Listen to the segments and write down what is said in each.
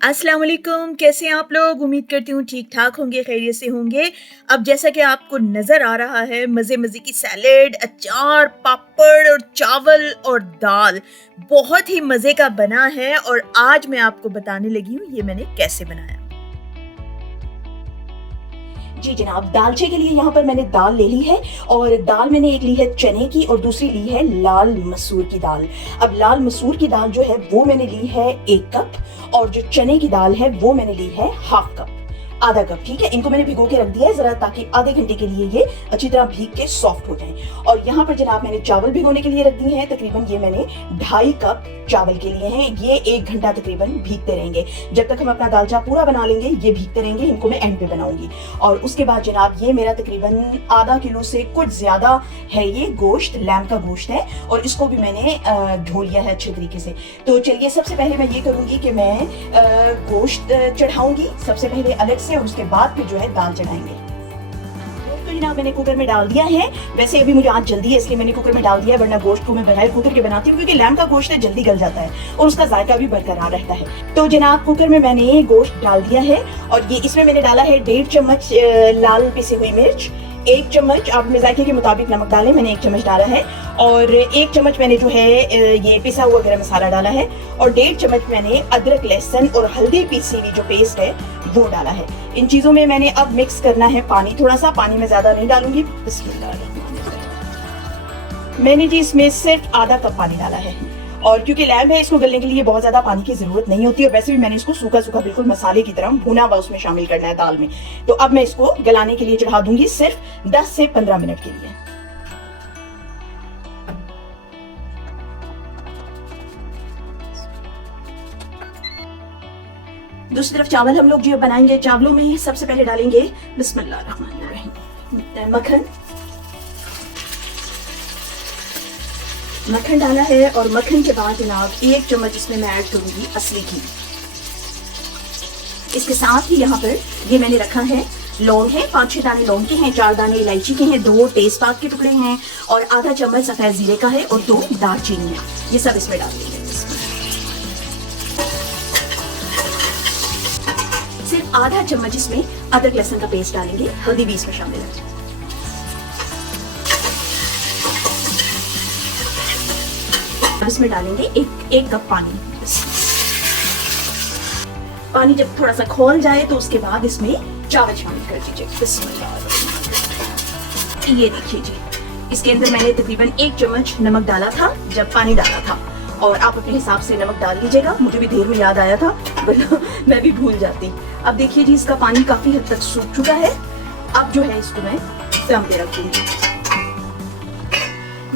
अस्सलाम वालेकुम, कैसे हैं आप लोग? उम्मीद करती हूँ ठीक-ठाक होंगे, खैरियत से होंगे। अब जैसा कि आपको नज़र आ रहा है मज़े-मज़े की सैलेड, अचार, पापड़ और चावल और दाल बहुत ही मज़े का बना है और आज मैं आपको बताने लगी हूँ ये मैंने कैसे बनाया। जी जनाब, दालचे के लिए यहाँ पर मैंने दाल ले ली है और दाल मैंने एक ली है चने की और दूसरी ली है लाल मसूर की दाल। अब लाल मसूर की दाल जो है वो मैंने ली है 1 कप और जो चने की दाल है वो मैंने ली है हाफ कप, आधा कप। ठीक है, इनको मैंने भिगो के रख दिया है जरा ताकि आधे घंटे के लिए ये अच्छी तरह भीग के सॉफ्ट हो जाएं। और यहाँ पर जनाब मैंने चावल भिगोने के लिए रख दिए हैं, तकरीबन ये मैंने 2.5 कप चावल के लिए हैं। ये 1 घंटा तकरीबन भीगते रहेंगे। जब तक हम अपना दालचा पूरा बना लेंगे ये भीगते रहेंगे, इनको मैं एंड पे बनाऊंगी। और उसके बाद जनाब ये मेरा तकरीबन आधा किलो से कुछ ज्यादा है, ये गोश्त लैम्ब का गोश्त है और इसको भी मैंने धो लिया है अच्छे तरीके से। तो चलिए सबसे पहले मैं ये करूंगी कि मैं गोश्त चढ़ाऊंगी सबसे पहले अलग से और उसके बाद फिर जो है दाल चढ़ाएंगे। तो जनाब मैंने कुकर में डाल दिया है। वैसे अभी मुझे आज जल्दी है इसलिए मैंने कुकर में डाल दिया है, वरना गोश्त को मैं बगैर कुकर के बनाती हूँ क्योंकि लैम्ब का गोश्त है जल्दी गल जाता है और उसका जायका भी बरकरार रहता है। तो जनाब कुकर में मैंने गोश्त डाल दिया है और ये इसमें मैंने डाला है 1.5 चम्मच लाल पिसी हुई मिर्च, 1 चम्मच आप जायके के मुताबिक नमक डालें, मैंने 1 चम्मच डाला है और 1 चम्मच मैंने जो है ये पिसा हुआ गरम मसाला डाला है और 1.5 चम्मच मैंने अदरक लहसुन और हल्दी पीसी हुई जो पेस्ट है वो डाला है। इन चीजों में मैंने अब मिक्स करना है पानी, थोड़ा सा पानी में ज्यादा नहीं डालूंगी। मैंने जी इसमें सिर्फ आधा कप पानी डाला है और क्योंकि लैम्ब है इसको गलने के लिए बहुत ज्यादा पानी की जरूरत नहीं होती और वैसे भी मैंने इसको सूखा सूखा बिल्कुल मसाले की तरह भुना हुआ उसमें शामिल करना है दाल में। तो अब मैं इसको गलाने के लिए चढ़ा दूंगी सिर्फ 10 से 15 मिनट के लिए। दूसरी तरफ चावल हम लोग जो बनाएंगे, चावलों में सबसे पहले डालेंगे बिस्मिल्लाहिर्रहमानिर्रहीम मक्खन। मक्खन डाला है और मक्खन के बाद जनाब 1 चम्मच इसमें मैं ऐड करूंगी असली घी। इसके साथ ही यहाँ पर ये मैंने रखा है लौंग है, 5-6 दाने लौंग के हैं, 4 दाने इलायची के हैं, 2 तेजपात के टुकड़े हैं और आधा चम्मच सफेद जीरे का है और 2 दालचीनी है। ये सब इसमें डाल देंगे। सिर्फ आधा चम्मच इसमें अदरक लहसुन का पेस्ट डालेंगे, हल्दी भी इसमें शामिल है। अब इसमें डालेंगे एक कप पानी। पानी जब थोड़ा सा खौल जाए तो उसके बाद इसमें चावल शामिल कर दीजिए। ये देखिए जी, इसके अंदर मैंने तकरीबन 1 चम्मच नमक डाला था जब पानी डाला था और आप अपने हिसाब से नमक डाल लीजिएगा। मुझे भी देर में याद आया था वरना मैं भी भूल जाती। अब देखिए जी इसका पानी काफी हद तक सूख चुका है। अब जो है इसको मैं दम पे रख दूंगी,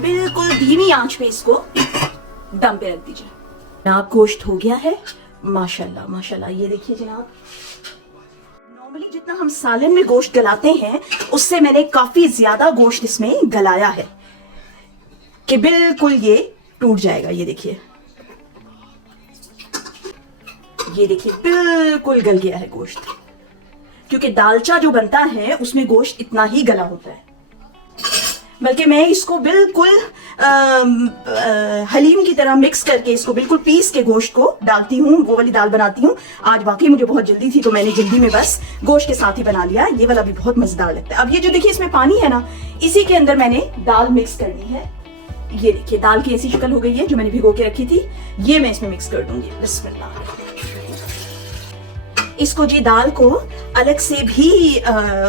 बिल्कुल धीमी आंच पे इसको दम पे रख दीजिए। जनाब गोश्त हो गया है माशाल्लाह माशाल्लाह। ये देखिए जनाब, नॉर्मली जितना हम सालन में गोश्त गलाते हैं उससे मैंने काफी ज्यादा गोश्त इसमें गलाया है कि बिल्कुल ये टूट जाएगा। ये देखिए बिल्कुल गल गया है गोश्त, क्योंकि दालचा जो बनता है उसमें गोश्त इतना ही गला होता है। बल्कि मैं इसको बिल्कुल हलीम की तरह मिक्स करके इसको बिल्कुल पीस के गोश्त को डालती हूँ, वो वाली दाल बनाती हूँ। आज वाकई मुझे बहुत जल्दी थी तो मैंने जल्दी में बस गोश्त के साथ ही बना लिया। ये वाला भी बहुत मजेदार लगता है। अब ये जो देखिए इसमें पानी है ना, इसी के अंदर मैंने दाल मिक्स करनी है। ये देखिए दाल की ऐसी शक्ल हो गई है जो मैंने भिगो के रखी थी, ये मैं इसमें मिक्स कर दूंगी। बिस्मिल्लाह। इसको जी दाल को अलग से भी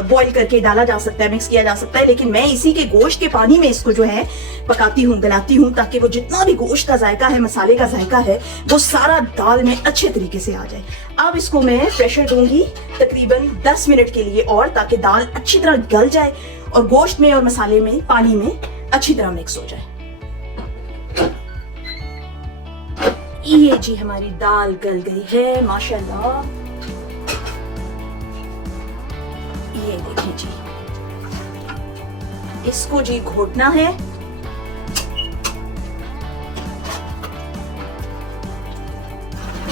बॉईल करके डाला जा सकता है, मिक्स किया जा सकता है, लेकिन मैं इसी के गोश्त के पानी में इसको जो है पकाती हूँ, गलाती हूँ ताकि वो जितना भी गोश्त का जायका है, मसाले का जायका है, वो सारा दाल में अच्छे तरीके से आ जाए। अब इसको मैं प्रेशर दूंगी तकरीबन 10 मिनट के लिए और, ताकि दाल अच्छी तरह गल जाए और गोश्त में और मसाले में पानी में अच्छी तरह मिक्स हो जाए। ये जी हमारी दाल गल गई है माशाल्लाह। ये देखिए जी, इसको जी घोटना है।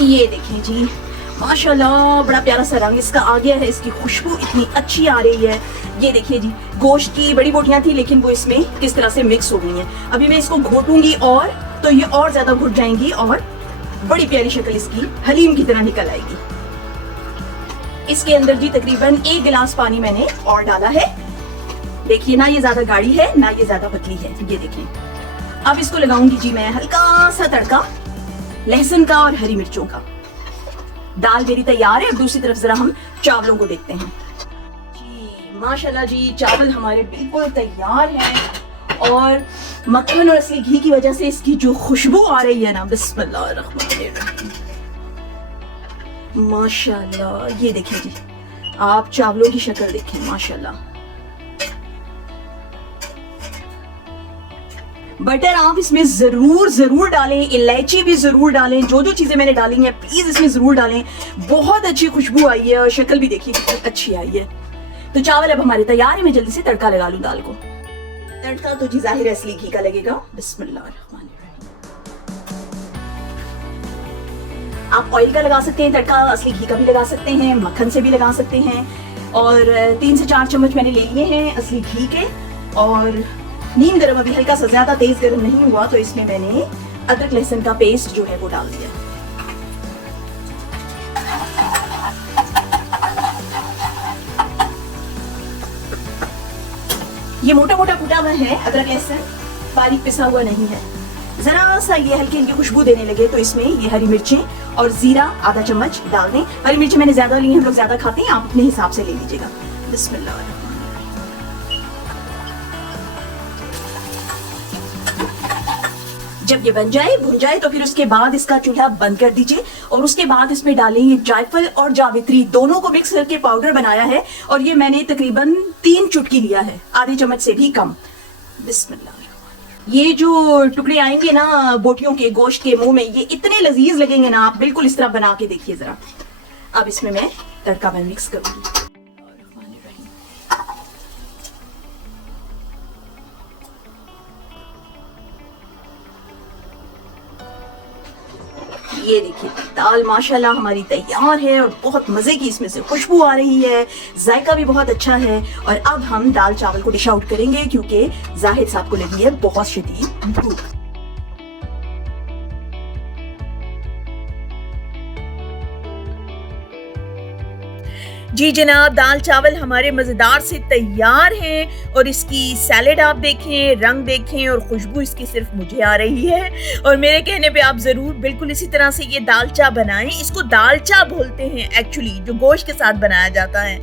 ये देखिए जी माशाल्लाह बड़ा प्यारा सा रंग इसका आ गया है, इसकी खुशबू इतनी अच्छी आ रही है। ये देखिए जी गोश्त की बड़ी बोटियां थी लेकिन वो इसमें किस तरह से मिक्स हो गई हैं। अभी मैं इसको घोटूंगी और तो ये और ज्यादा घुट जाएंगी और बड़ी प्यारी शक्ल इसकी हलीम की तरह निकल आएगी। इसके अंदर जी तकरीबन 1 गिलास पानी मैंने और डाला है। देखिए ना, ये ज्यादा गाढ़ी है ना ये ज्यादा पतली है, ये देखिए। अब इसको लगाऊंगी जी मैं हल्का सा तड़का लहसुन का और हरी मिर्चों का। दाल मेरी तैयार है। अब दूसरी तरफ जरा हम चावलों को देखते हैं जी। माशाल्लाह जी, चावल हमारे बिल्कुल तैयार हैं और मक्खन और असली घी की वजह से इसकी जो खुशबू आ रही है ना, बिस्मिल्लाहिर्रहमानिर्रहीम, माशाल्लाह। ये देखिए जी, आप चावलों की शक्ल देखें, माशाल्लाह। बटर आप इसमें जरूर डालें, इलायची भी जरूर डालें। जो जो चीजें मैंने डाली हैं प्लीज इसमें जरूर डालें। बहुत अच्छी खुशबू आई है और शक्ल भी देखिए कितनी अच्छी आई है। तो चावल अब हमारे तैयार है। मैं जल्दी से तड़का लगा लूं दाल को। तड़का तो जी जाहिर है असली घी का लगेगा। बिस्मिल्लाहिर्रहमानिर्रहीम। आप ऑयल का लगा सकते हैं तड़का, असली घी का भी लगा सकते हैं, मक्खन से भी लगा सकते हैं। और 3 से 4 चम्मच मैंने ले लिए हैं असली घी के। और नीम गरम, अभी हल्का सा ज्यादा तेज गरम नहीं हुआ तो इसमें मैंने अदरक लहसुन का पेस्ट जो है वो डाल दिया। ये मोटा मोटा कूटा हुआ है अदरक लहसुन, बारीक पिसा हुआ नहीं है। जरा सा ये हल्की हल्की खुशबू देने लगे तो इसमें ये हरी मिर्चें और जीरा आधा चम्मच डाल दें। हरी मिर्चें मैंने ज्यादा ली हैं, हम लोग ज्यादा खाते हैं, आप अपने हिसाब से ले लीजिएगा। बिस्मिल्लाह। जब ये बन जाए, भुन जाए, तो फिर उसके बाद इसका चूल्हा बंद कर दीजिए और उसके बाद इसमें डालें ये जायफल और जावित्री, दोनों को मिक्स करके पाउडर बनाया है और ये मैंने तकरीबन 3 चुटकी लिया है, आधी चम्मच से भी कम। बिस्मिल्लाह। ये जो टुकड़े आएंगे ना बोटियों के गोश्त के मुंह में, ये इतने लजीज लगेंगे ना, आप बिल्कुल इस तरह बना के देखिए जरा। अब इसमें मैं तड़का में मिक्स करूंगी। ये देखिए दाल माशाल्लाह हमारी तैयार है और बहुत मजे की इसमें से खुशबू आ रही है, जायका भी बहुत अच्छा है। और अब हम दाल चावल को डिश आउट करेंगे क्योंकि जाहिद साहब को लगी है बहुत शदीद भूख। जी जनाब, दाल चावल हमारे मज़ेदार से तैयार हैं और इसकी सैलेड आप देखें, रंग देखें और खुशबू इसकी सिर्फ मुझे आ रही है। और मेरे कहने पे आप ज़रूर बिल्कुल इसी तरह से ये दालचा बनाएं। इसको दालचा बोलते हैं एक्चुअली, जो गोश्त के साथ बनाया जाता है।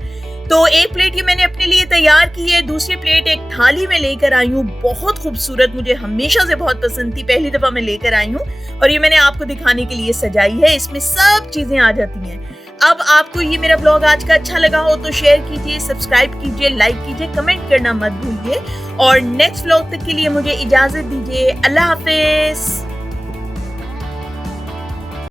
तो एक प्लेट ये मैंने अपने लिए तैयार की है, दूसरी प्लेट एक थाली में लेकर आई हूँ, बहुत खूबसूरत, मुझे हमेशा से बहुत पसंद थी, पहली दफ़ा मैं लेकर आई हूँ और ये मैंने आपको दिखाने के लिए सजाई है। इसमें सब चीज़ें आ जाती हैं। अब आपको ये मेरा ब्लॉग आज का अच्छा लगा हो तो शेयर कीजिए, सब्सक्राइब कीजिए, लाइक कीजिए, कमेंट करना मत भूलिए और नेक्स्ट ब्लॉग तक के लिए मुझे इजाजत दीजिए। अल्लाह हाफिज।